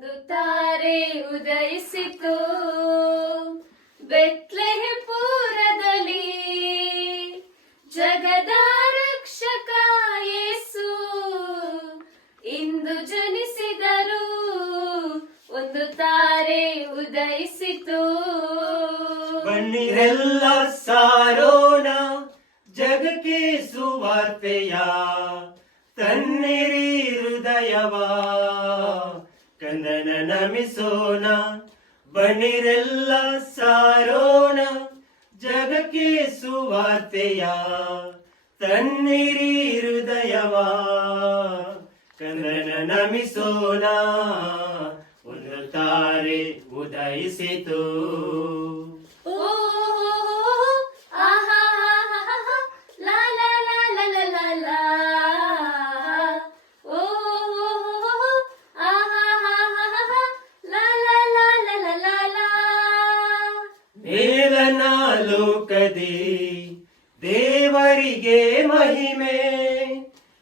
ಒಂದು ತಾರೆ ಉದಯಿಸಿತು ಬೆತ್ಲೆಹೆಪುರದಲ್ಲಿ, ಜಗದ ರಕ್ಷಕ ಯೇಸು ಇಂದು ಜನಿಸಿದರು. ಒಂದು ತಾರೆ ಉದಯಿಸಿತು. ಬನ್ನಿರೆಲ್ಲ ಸಾರೋಣ ಜಗಕ್ಕೆ ಸುವಾರ್ತೆಯ, ತನ್ನಿರಿ ಹೃದಯವ ಕಂದನ ನಮಿಸೋಣ. ಬನ್ನಿರೆಲ್ಲ ಸಾರೋಣ ಜಗಕ್ಕೆ ಸುವಾರ್ತೆಯ, ತನ್ನಿರಿ ಹೃದಯವ ಕಂದನ ನಮಿಸೋಣ. ಒಂದು ತಾರೆ ಉದಯಿಸಿತು. ಮೇಲನ ಲೋಕದಿ ದೇವರಿಗೆ ಮಹಿಮೆ,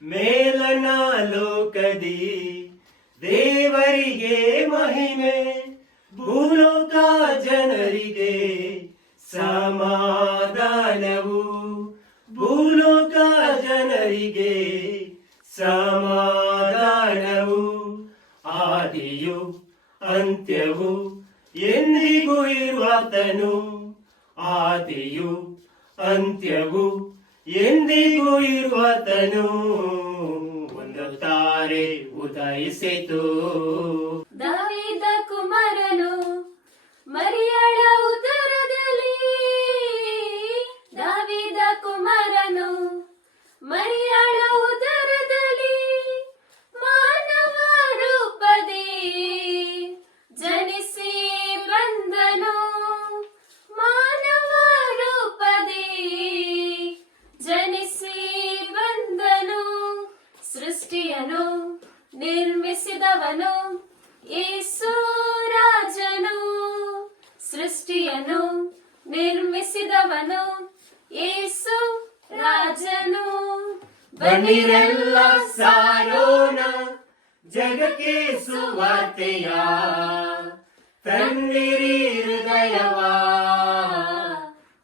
ಮೇಲನ ಲೋಕದಿ ದೇವರಿಗೆ ಮಹಿಮೆ, ಭೂಲೋಕ ಜನರಿಗೆ ಸಮಾಧಾನವು, ಭೂಲೋಕ ಜನರಿಗೆ ಸಮಾಧಾನವು. ಆದಿಯು ಅಂತ್ಯವು ಎಂದಿಗೂ ಇರುವಾತನು, ಆದಿಯು ಅಂತ್ಯವು ಎಂದಿಗೂ ಇರುವಾತನು. ಒಂದು ತಾರೆ ಉದಯಿಸಿತು. ದಾವೀದ ಕುಮಾರನು ಮರಿಯಳ ಉದರದಲ್ಲಿ, ದಾವೀದ ಕುಮಾರನು ಮರಿಯಳ ಉದರದಲ್ಲಿ, ಮಾನವ ರೂಪದಿ ಜನಿಸಿ ಬಂದನು, ಮಾನವ ರೂಪದಿ ಜನಿಸಿ ಬಂದನು. ಸೃಷ್ಟಿಯನ್ನು ನಿರ್ಮಿಸಿದವನು ಯೇಸು ರಾಜನು, ಸೃಷ್ಟಿಯನ್ನು ನಿರ್ಮಿಸಿದವನು ಯೇಸು ರಾಜನು. ಬನ್ನಿರೆಲ್ಲ ಸಾರೋಣ ಜಗಕ್ಕೆ ಸುವಾರ್ತೆಯ, ತನ್ನಿರಿ ಹೃದಯವ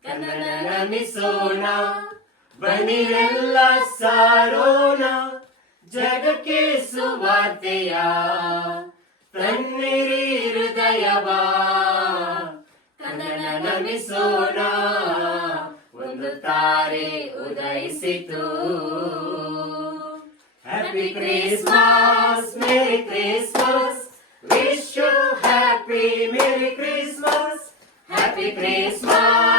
ಕನ್ನಡ ನಮಿಸೋಣ. ಬನ್ನಿರೆಲ್ಲ ಸಾರೋಣ ಜಗಕ್ಕೆ ಸುವಾರ್ತೆಯ, ತನ್ನಿರಿ ಹೃದಯವ ಕನ್ನಡ ನಮಿಸೋಣ. ಒಂದು ತಾರೆ ಉದಯಿಸಿತು. Happy Christmas, Merry Christmas, wish you happy Merry Christmas, Happy Christmas.